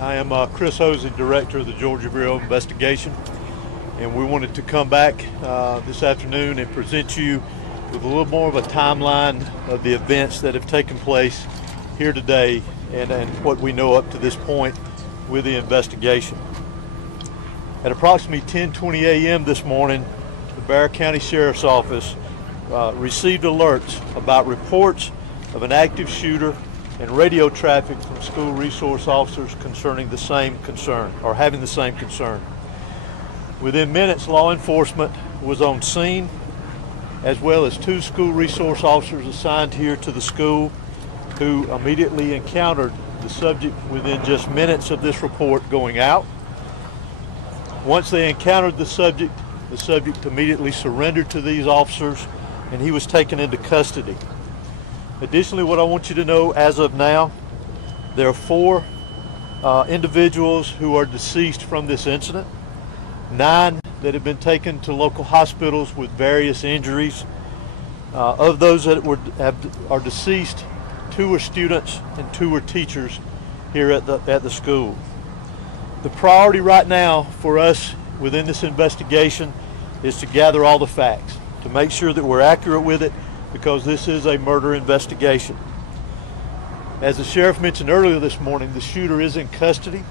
I am Chris Hosey, Director of the Georgia Bureau of Investigation, and we wanted to come back this afternoon and present you with a little more of a timeline of the events that have taken place here today and what we know up to this point with the investigation. At approximately 10:20 a.m. this morning, the Bexar County Sheriff's Office received alerts about reports of an active shooter and radio traffic from school resource officers concerning the same concern, or having the same concern. Within minutes, law enforcement was on scene, as well as 2 school resource officers assigned here to the school who immediately encountered the subject within just minutes of this report going out. Once they encountered the subject immediately surrendered to these officers and he was taken into custody. Additionally, what I want you to know as of now, there are 4 individuals who are deceased from this incident, 9 that have been taken to local hospitals with various injuries. Of those that are deceased, 2 were students and 2 were teachers here at the school. The priority right now for us within this investigation is to gather all the facts, to make sure that we're accurate with it, because this is a murder investigation. As the sheriff mentioned earlier this morning, the shooter is in custody.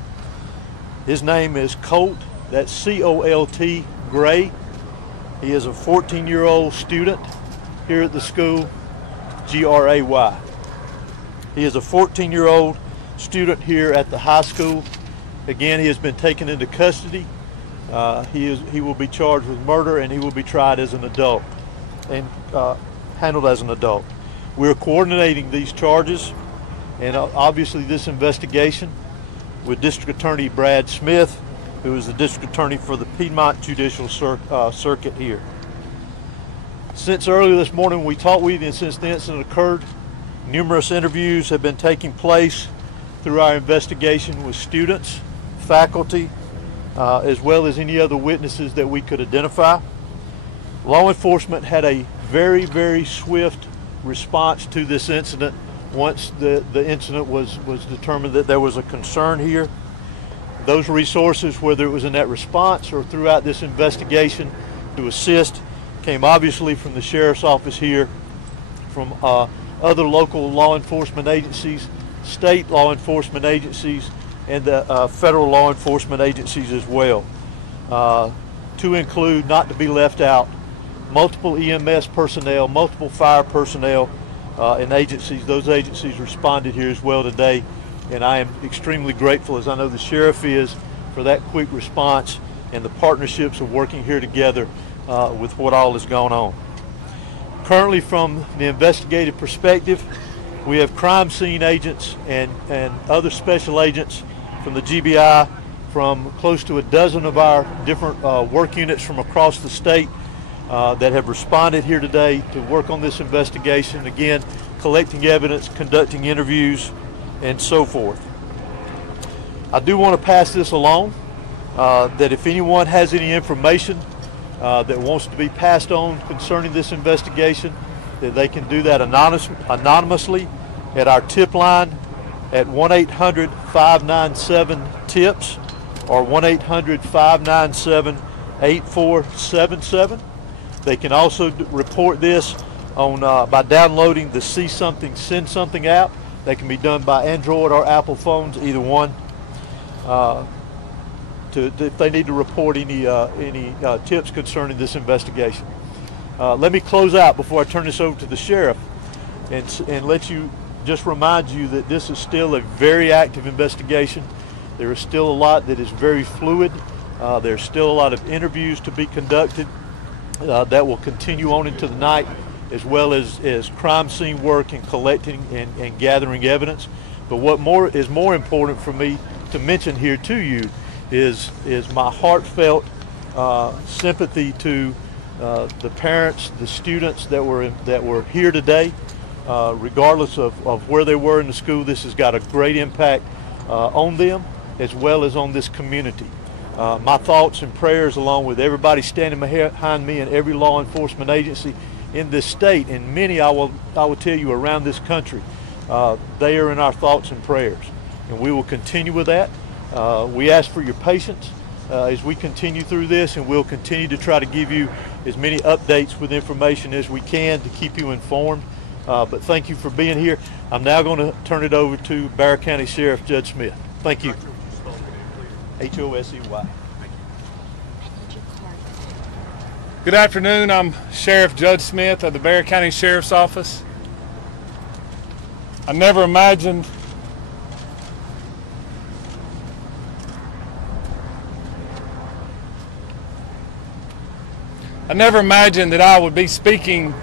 His name is Colt, that's C-O-L-T, Gray. He is a 14-year-old student here at the school, G-R-A-Y. He is a 14-year-old student here at the high school. Again, he has been taken into custody. He will be charged with murder and he will be tried as an adult and handled as an adult. We're coordinating these charges and obviously this investigation with District Attorney Brad Smith, who is the District Attorney for the Piedmont Judicial Circuit here. Since earlier this morning we talked with you and since the incident occurred, numerous interviews have been taking place through our investigation with students, faculty, as well as any other witnesses that we could identify. Law enforcement had a very, very swift response to this incident once the incident was determined that there was a concern here. Those resources, whether it was in that response or throughout this investigation to assist, came obviously from the Sheriff's Office here, from other local law enforcement agencies, state law enforcement agencies, and the federal law enforcement agencies as well. To include, not to be left out, multiple EMS personnel, multiple fire personnel and agencies. Those agencies responded here as well today, and I am extremely grateful, as I know the sheriff is, for that quick response and the partnerships of working here together with what all has gone on. Currently, from the investigative perspective, we have crime scene agents and other special agents from the GBI, from close to a dozen of our different work units from across the state that have responded here today to work on this investigation, again, collecting evidence, conducting interviews, and so forth. I do want to pass this along, that if anyone has any information that wants to be passed on concerning this investigation, that they can do that anonymously at our tip line at 1-800-597-TIPS or 1-800-597-8477. They can also report this on by downloading the See Something, Send Something app. That can be done by Android or Apple phones, either one, if they need to report any tips concerning this investigation. Let me close out before I turn this over to the sheriff and let you just remind you that this is still a very active investigation. There is still a lot that is very fluid. There's still a lot of interviews to be conducted that will continue on into the night, as well as crime scene work and collecting and gathering evidence. But what is more important for me to mention here to you is my heartfelt sympathy to the parents, the students that were here today. Regardless of where they were in the school, this has got a great impact on them as well as on this community. My thoughts and prayers, along with everybody standing behind me and every law enforcement agency in this state, and many I will tell you around this country, they are in our thoughts and prayers, and we will continue with that. We ask for your patience as we continue through this, and we'll continue to try to give you as many updates with information as we can to keep you informed. But thank you for being here. I'm now going to turn it over to Bexar County Sheriff Judge Smith. Thank you. H-O-S-E-Y. Good afternoon. I'm Sheriff Judge Smith of the Bexar County Sheriff's Office. I never imagined that I would be speaking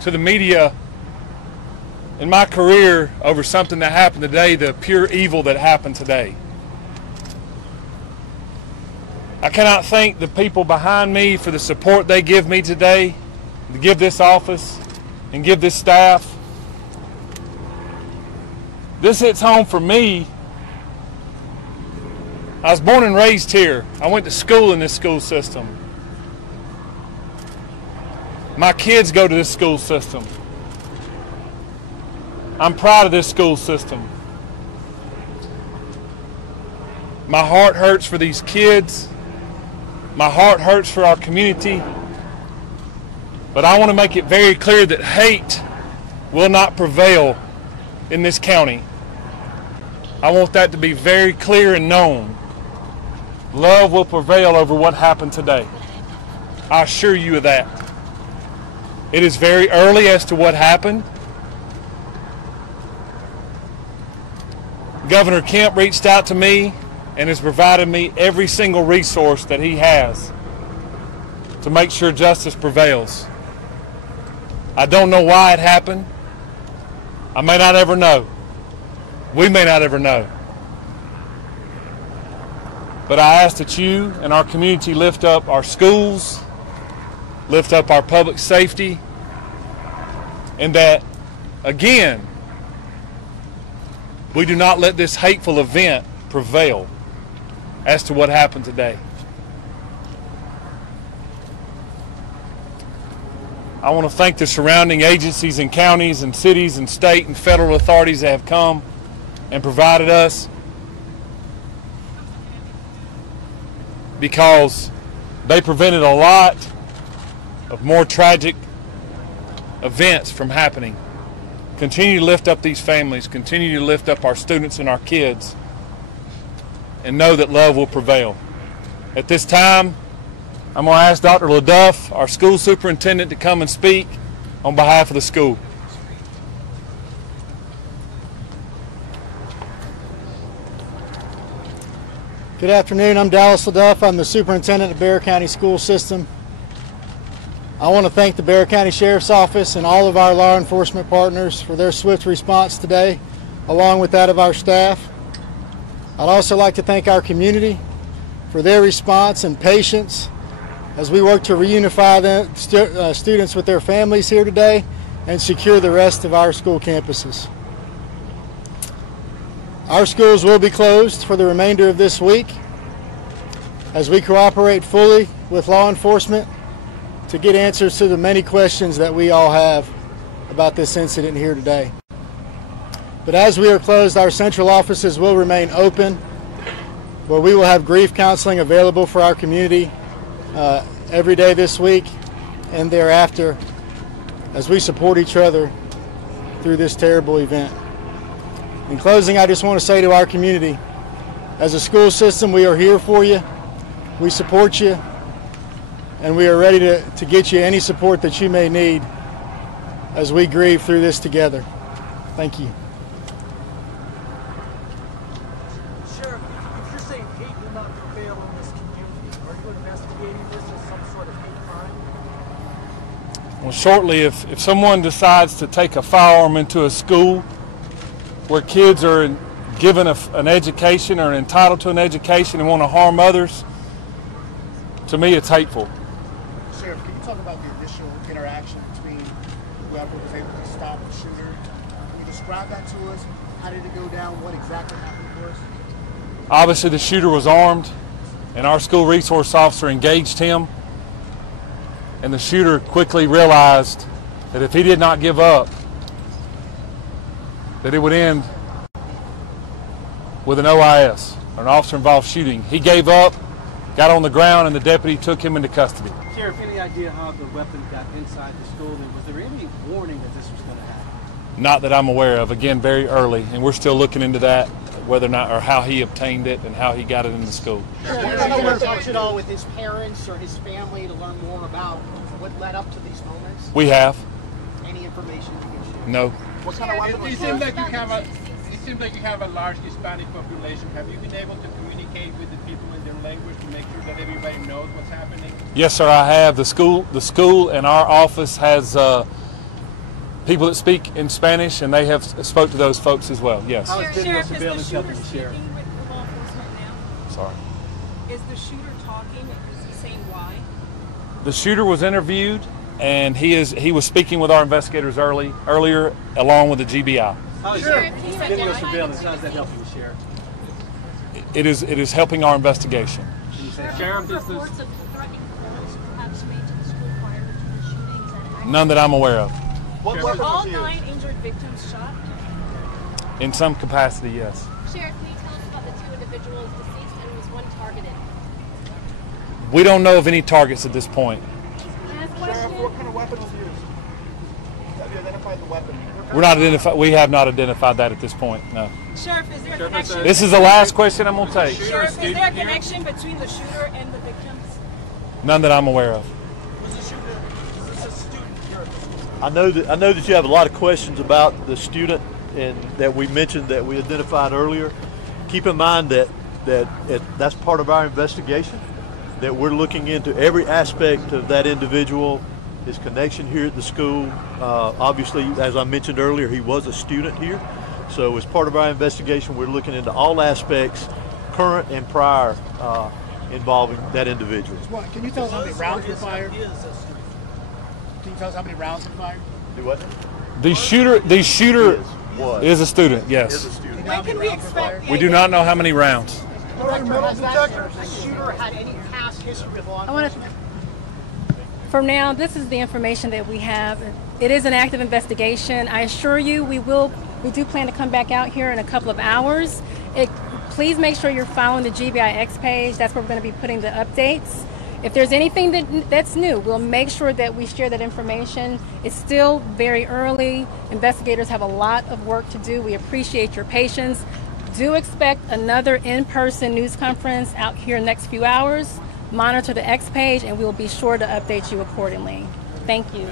to the media in my career over something that happened today, the pure evil that happened today. I cannot thank the people behind me for the support they give me today, to give this office and give this staff. This hits home for me. I was born and raised here. I went to school in this school system. My kids go to this school system. I'm proud of this school system. My heart hurts for these kids. My heart hurts for our community. But I want to make it very clear that hate will not prevail in this county. I want that to be very clear and known. Love will prevail over what happened today. I assure you of that. It is very early as to what happened. Governor Kemp reached out to me and has provided me every single resource that he has to make sure justice prevails. I don't know why it happened. I may not ever know. We may not ever know. But I ask that you and our community lift up our schools, lift up our public safety, and that, again, we do not let this hateful event prevail as to what happened today. I want to thank the surrounding agencies and counties and cities and state and federal authorities that have come and provided us, because they prevented a lot of more tragic events from happening. Continue to lift up these families, continue to lift up our students and our kids, and know that love will prevail. At this time, I'm going to ask Dr. LaDuff, our school superintendent, to come and speak on behalf of the school. Good afternoon. I'm Dallas LaDuff. I'm the superintendent of Bexar County School System. I want to thank the Bexar County Sheriff's Office and all of our law enforcement partners for their swift response today, along with that of our staff. I'd also like to thank our community for their response and patience as we work to reunify the students with their families here today and secure the rest of our school campuses. Our schools will be closed for the remainder of this week as we cooperate fully with law enforcement to get answers to the many questions that we all have about this incident here today. But as we are closed, our central offices will remain open, where we will have grief counseling available for our community every day this week and thereafter as we support each other through this terrible event. In closing, I just want to say to our community, as a school system, we are here for you, we support you, and we are ready to get you any support that you may need as we grieve through this together. Thank you. Sheriff, if you're saying hate will not prevail in this community, are you investigating this as some sort of hate crime? Well, shortly, if someone decides to take a firearm into a school where kids are given an education or entitled to an education and want to harm others, to me it's hateful. Sheriff, can you talk about the initial interaction between whoever was able to stop the shooter? Can you describe that to us? How did it go down? What exactly happened for us? Obviously the shooter was armed and our school resource officer engaged him, and the shooter quickly realized that if he did not give up, that it would end with an OIS. or an officer-involved shooting. He gave up, got on the ground, and the deputy took him into custody. Sheriff, any idea how the weapon got inside the school, and was there any warning that this was going to happen? Not that I'm aware of. Again, very early, and we're still looking into that, whether or not, or how he obtained it and how he got it in the school. Have you worked at all with his parents or his family to learn more about what led up to these moments? We have. Any information you can share? No. What kind of weapon was It seems like you have a large Hispanic population. Have you been able to communicate with the people in their language to make sure that everybody knows what's happening? Yes, sir, I have. The school and our office has people that speak in Spanish, and they have spoke to those folks as well. Yes. How is video Sheriff, surveillance is the shooter helping the sheriff? speaking with the law enforcement now? Sorry. Is the shooter talking? Is he saying why? The shooter was interviewed, and he was speaking with our investigators earlier, along with the GBI. How is video surveillance? How is that helping the sheriff? It is helping our investigation. Sheriff, this is reports of threatening calls perhaps made to the school prior to the shooting. Is that accurate? None that I'm aware of. What Were weapon all was used? 9 injured victims shot? In some capacity, yes. Sheriff, can you tell us about the 2 individuals deceased and was one targeted? We don't know of any targets at this point. Last Sheriff, question. what kind of weapon was used? Have you identified the weapon? We have not identified that at this point. No. Sheriff, is there a connection? This is the last question I'm going to take. Sheriff, is there a connection between the shooter and the victims? None that I'm aware of. Was the shooter a student here at the school? I know that you have a lot of questions about the student and that we mentioned that we identified earlier. Keep in mind that that's part of our investigation, that we're looking into every aspect of that individual, his connection here at the school. Obviously, as I mentioned earlier, he was a student here. So as part of our investigation, we're looking into all aspects, current and prior, involving that individual. Can you tell us how many rounds were fired? Can you tell us how many rounds were fired? Do what? The shooter Was. is a student, yes. Is a student. When can we expect? We do not know how many rounds. Has that shooter had any past history with law enforcement? For now, this is the information that we have. It is an active investigation. I assure you we do plan to come back out here in a couple of hours. Please make sure you're following the GBIX page. That's where we're going to be putting the updates. If there's anything that's new, we'll make sure that we share that information. It's still very early. Investigators have a lot of work to do. We appreciate your patience. Do expect another in-person news conference out here in the next few hours. Monitor the X page, and we'll be sure to update you accordingly. Thank you.